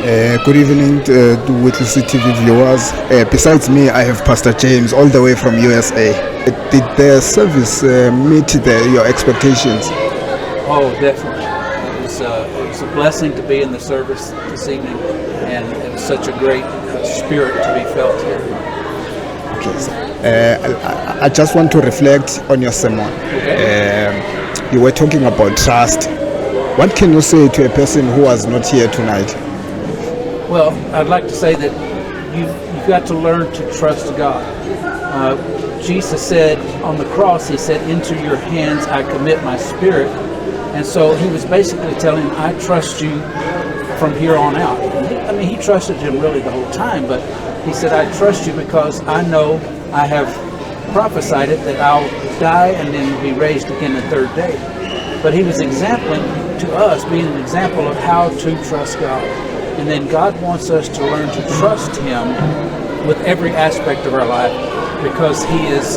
Good evening to Witness TV viewers. Besides me, I have Pastor James all the way from USA. Did the service meet your expectations? Oh, definitely. It was a blessing to be in the service this evening, and it was such a great spirit to be felt here. Okay, so, I just want to reflect on your sermon. Okay. You were talking about trust. What can you say to a person who was not here tonight? Well, I'd like to say that you've got to learn to trust God. Jesus said on the cross, he said, "Into your hands I commit my spirit." And so he was basically telling him, I trust you from here on out. He trusted him really the whole time, but he said, I trust you because I know I have prophesied it that I'll die and then be raised again the third day. But he was exempling to us, being an example of how to trust God. And then God wants us to learn to trust him with every aspect of our life, because he is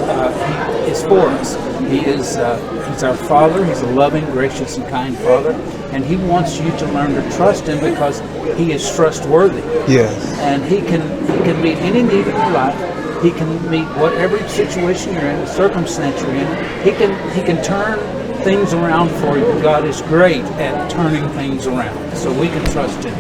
for us. He's our Father. He's a loving, gracious, and kind Father, and he wants you to learn to trust him because he is trustworthy. Yes. And he can meet any need in your life. He can meet whatever situation you're in, the circumstance you're in. He can turn things around for you. God is great at turning things around, so we can trust him.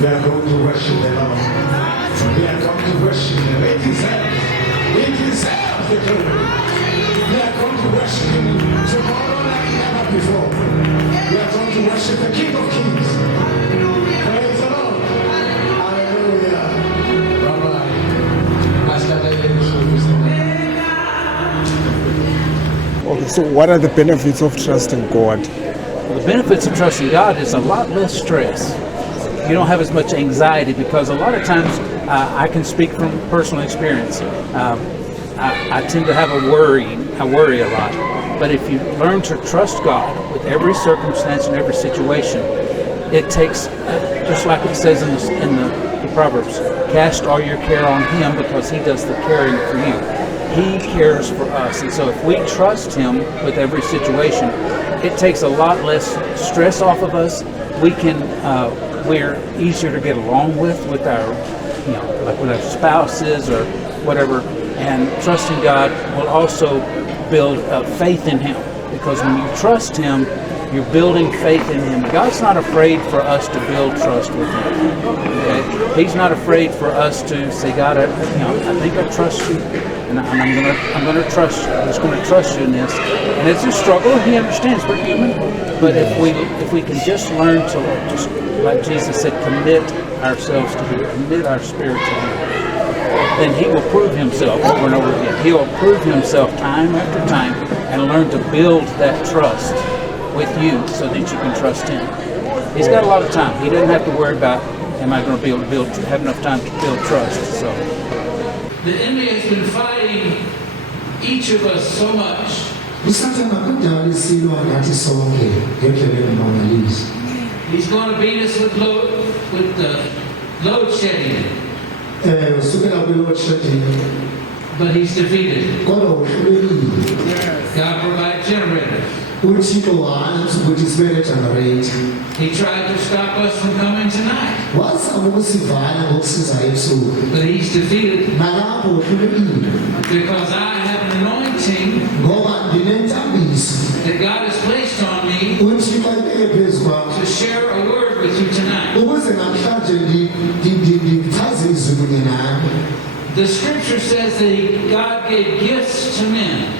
We are going to worship the Lord. We are going to worship Him. We deserve the glory. We are going to worship Him tomorrow like never before. We are going to worship the King of Kings. So what are the benefits of trusting God? The benefits of trusting God is a lot less stress. You don't have as much anxiety, because a lot of times I can speak from personal experience. I tend to have a worry. I worry a lot. But if you learn to trust God with every circumstance and every situation, it takes, just like it says in the Proverbs, cast all your care on Him because He does the caring for you. He cares for us. And so if we trust Him with every situation, it takes a lot less stress off of us. We're easier to get along with our, like with our spouses or whatever. And trusting God will also build faith in Him, because when you trust Him, you're building faith in Him. God's not afraid for us to build trust with Him. Okay? He's not afraid for us to say, God, I think I trust you, and I'm gonna trust you. I'm just going to trust you in this. And it's a struggle. He understands we're human, but if we can just learn to, just like Jesus said, commit ourselves to Him, commit our spirit to Him, then He will prove Himself over and over again. He will prove Himself time after time, and learn to build that trust with you so that you can trust Him. He's got a lot of time. He doesn't have to worry about, am I going to be able to have enough time to build trust. So the enemy has been fighting each of us so much. He's going to beat us with load shedding. But He's defeated. God provides generators. He tried to stop us from coming tonight. But He's defeated. Because I have an anointing that God has placed on me to share a word with you tonight. The scripture says that God gave gifts to men.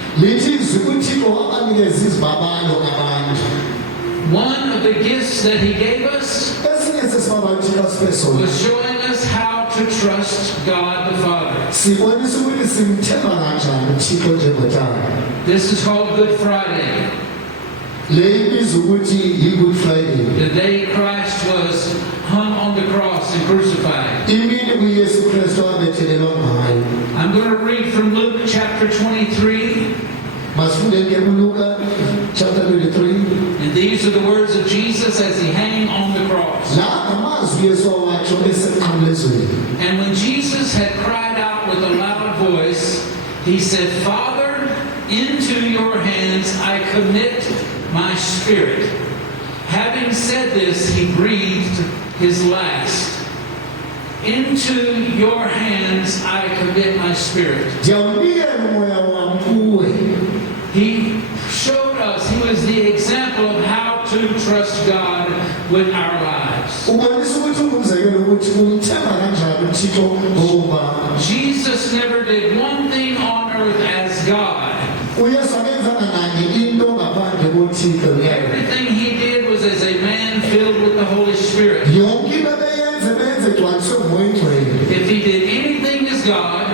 One of the gifts that He gave us was showing us how to trust God the Father. This is called Good Friday. The day Christ was hung on the cross and crucified. I'm going to read from Luke chapter 23. And these are the words of Jesus as He hung on the cross. And when Jesus had cried out with a loud voice, He said, Father, into your hands I commit my spirit. Having said this, He breathed His last. Into your hands I commit my spirit. He showed us, He was the example of how to trust God with our lives. Jesus never did one thing on earth as God. Everything He did was as a man filled with the Holy Spirit. If He did anything as God,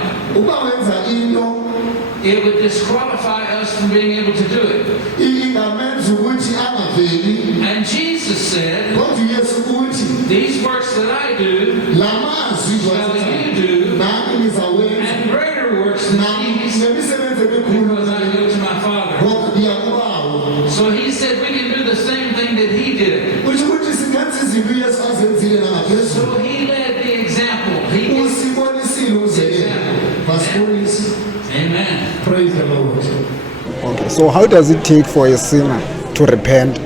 it would disqualify us from being able to do it. And Jesus said, these works that I do, shall you do, and greater works than these, because I go to my Father. So He said we can do the same thing that He did. So He led the example. He gave the example. Amen. Praise the Lord. Okay, so how does it take for a sinner to repent?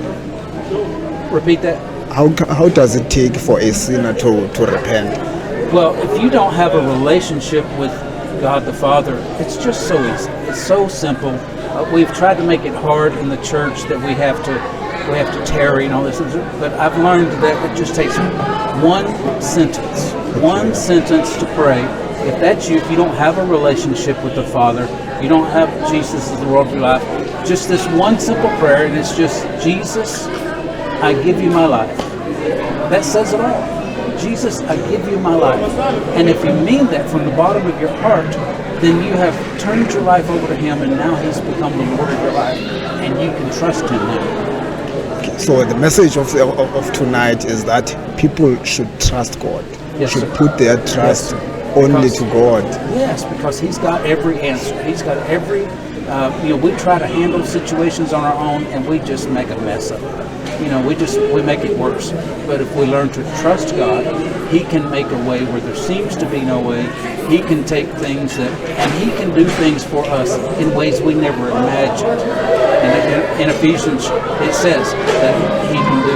Repeat that. How does it take for a sinner to repent? Well, if you don't have a relationship with God the Father, it's just so easy. It's so simple. We've tried to make it hard in the church that we have to tarry and all this, but I've learned that it just takes one sentence to pray. If that's you, if you don't have a relationship with the Father, you don't have Jesus as the Lord of your life, just this one simple prayer, and it's just, Jesus, I give you my life. That says it all. Jesus, I give you my life. And if you mean that from the bottom of your heart, then you have turned your life over to Him, and now He's become the Lord of your life, and you can trust Him now. So the message of tonight is that people should trust God. Yes, should sir. put their trust only to God. Yes, because He's got every answer. He's got every. We try to handle situations on our own, and we just make a mess of it. We make it worse. But if we learn to trust God, He can make a way where there seems to be no way. He can take things and He can do things for us in ways we never imagined. And in Ephesians, it says that He can do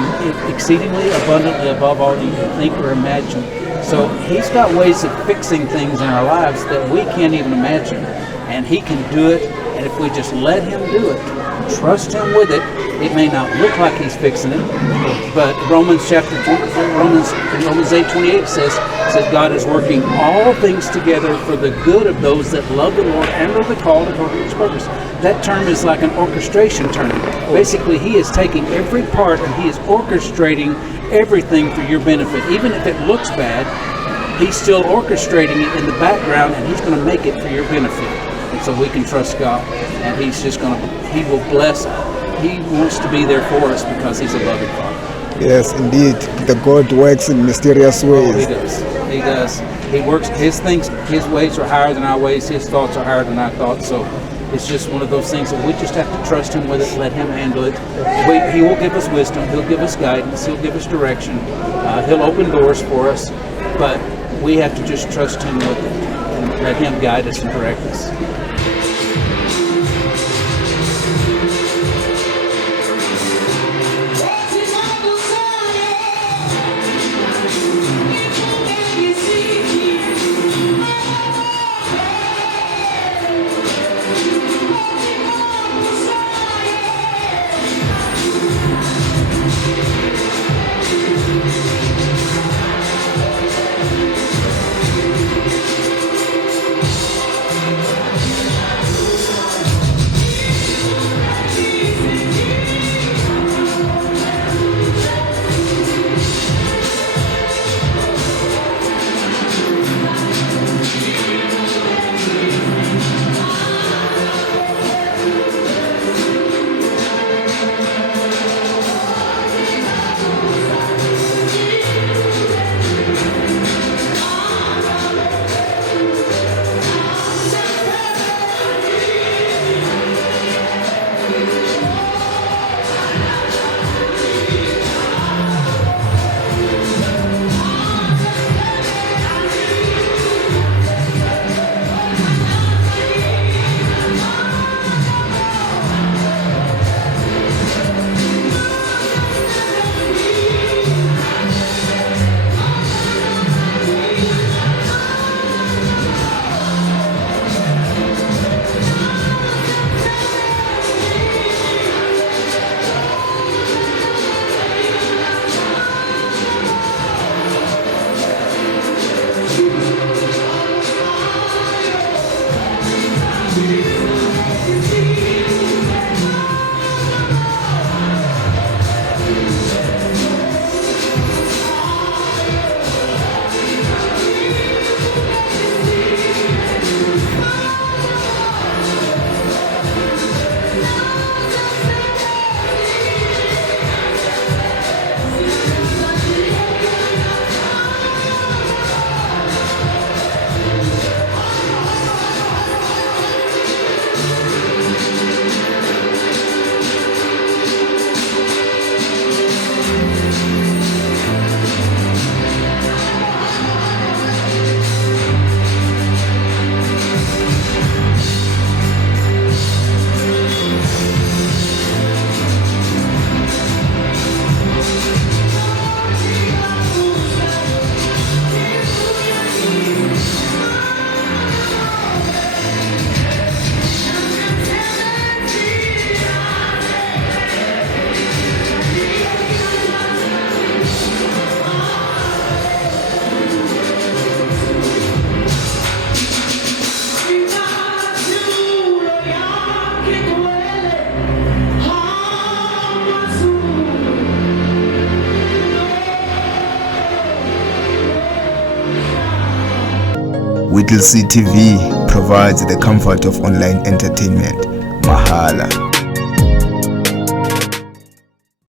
exceedingly abundantly above all you can think or imagine. So He's got ways of fixing things in our lives that we can't even imagine. And He can do it, and if we just let Him do it, trust Him with it, it may not look like He's fixing it, but Romans 8:28 says God is working all things together for the good of those that love the Lord and are the called according to His purpose. That term is like an orchestration term. Basically, He is taking every part and He is orchestrating everything for your benefit. Even if it looks bad, He's still orchestrating it in the background, and He's going to make it for your benefit. And so we can trust God, and He will bless. He wants to be there for us because He's a loving Father. Yes, indeed. The God works in mysterious ways. Oh, He does. He does. He works. His ways are higher than our ways. His thoughts are higher than our thoughts. So it's just one of those things that we just have to trust Him with it, let Him handle it. He will give us wisdom. He'll give us guidance. He'll give us direction. He'll open doors for us. But we have to just trust Him with it and let Him guide us and direct us. Whittlesea TV provides the comfort of online entertainment. Mahala.